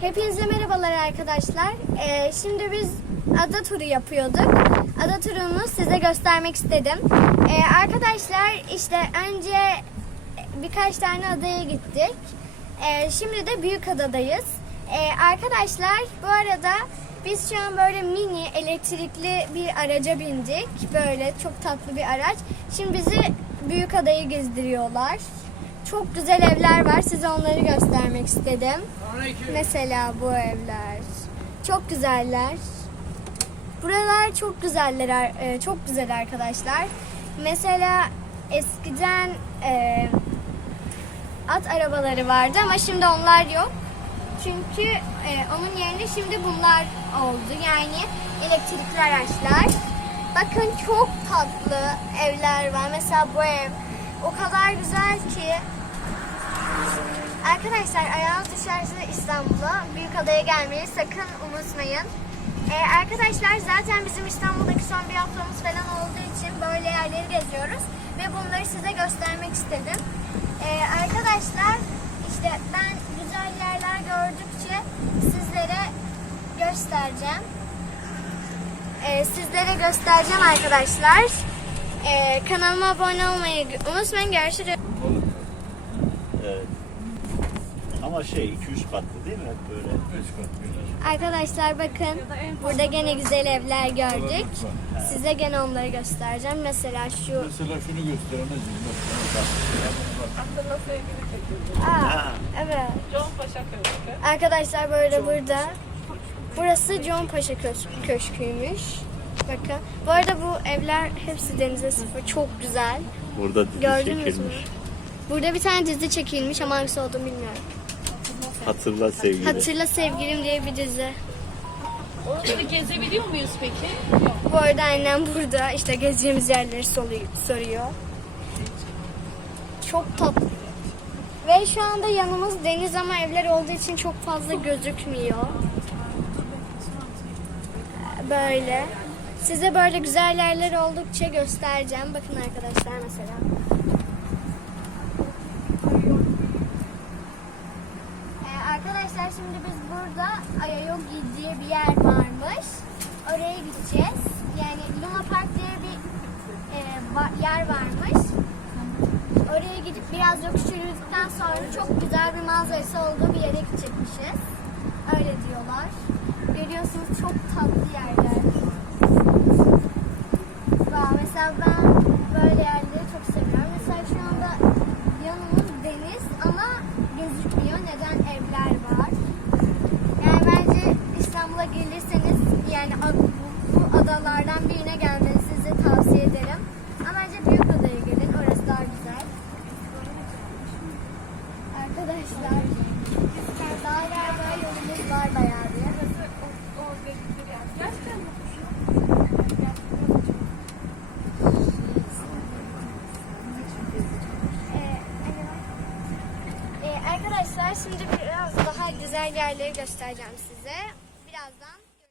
Hepinize merhabalar arkadaşlar. Ee, şimdi biz ada turu yapıyorduk. Ada turunu size göstermek istedim. Ee, arkadaşlar işte önce birkaç tane adaya gittik. Ee, şimdi de büyük adadayız. Ee, arkadaşlar bu arada biz şu an böyle mini elektrikli bir araca bindik. Böyle çok tatlı bir araç. Şimdi bizi büyük adayı gezdiriyorlar. Çok güzel evler var. Size onları göstermek istedim. Mesela bu evler. Çok güzeller. Buralar çok güzeller, e, çok güzel arkadaşlar. Mesela eskiden e, at arabaları vardı ama şimdi onlar yok. Çünkü e, onun yerine şimdi bunlar oldu. Yani elektrikli araçlar. Bakın çok tatlı evler var. Mesela bu ev o kadar güzel ki Arkadaşlar ayağınız düşerse İstanbul'a, Büyükada'ya gelmeyi sakın unutmayın. Ee, arkadaşlar zaten bizim İstanbul'daki son bir haftamız falan olduğu için böyle yerleri geziyoruz. Ve bunları size göstermek istedim. Ee, arkadaşlar işte ben güzel yerler gördükçe sizlere göstereceğim. Ee, sizlere göstereceğim arkadaşlar. Ee, kanalıma abone olmayı unutmayın. Görüşürüz. Evet. Ama şey 2-3 katlı değil mi? Hep böyle. 3 katlı. Arkadaşlar bakın burada gene güzel evler gördük. Size gene onları göstereceğim. Mesela şu Mesela şunu göster anneciğim. Bak, Aa, Ha. evet. John Paşa Köşkü. Arkadaşlar böyle burada. Burası John Paşa Köş- Köşkü'ymüş. Bakın. Bu arada bu evler hepsi denize sıfır. Çok güzel. Burada dizi Gördünüz mü? çekilmiş. Burada bir tane dizi çekilmiş ama hangisi olduğunu bilmiyorum. Hatırla sevgili. Hatırla Sevgilim diye bir dizi. Oraları gezebiliyor muyuz peki? Bu arada annem burada işte gezeceğimiz yerleri soruyor- soruyor. Çok tatlı. Ve şu anda yanımız deniz ama evler olduğu için çok fazla gözükmüyor. Böyle. Size böyle güzel yerler oldukça göstereceğim. Bakın arkadaşlar mesela. Ee, arkadaşlar şimdi biz burada Ayayogi diye bir yer varmış. Oraya gideceğiz. Yani Luna Park diye bir e, va- yer varmış. Oraya gidip biraz yokuş yürüdükten sonra çok güzel bir manzarası olduğu bir yere gidecekmişiz. Öyle diyorlar. Görüyorsunuz çok tatlı yerler. Vay, mesela ben böyle yerleri çok seviyorum. Mesela şu anda yanımız deniz ama gözükmüyor. Neden evler var? Yani bence İstanbul'a gelirseniz yani bu adalardan birine gelmenizi size tavsiye ederim. Ama bence büyük adaya gelin. Orası daha güzel. Arkadaşlar daha galiba yolumuz var bayağı bir. Ee, Ee, arkadaşlar şimdi biraz daha güzel yerleri göstereceğim size. Birazdan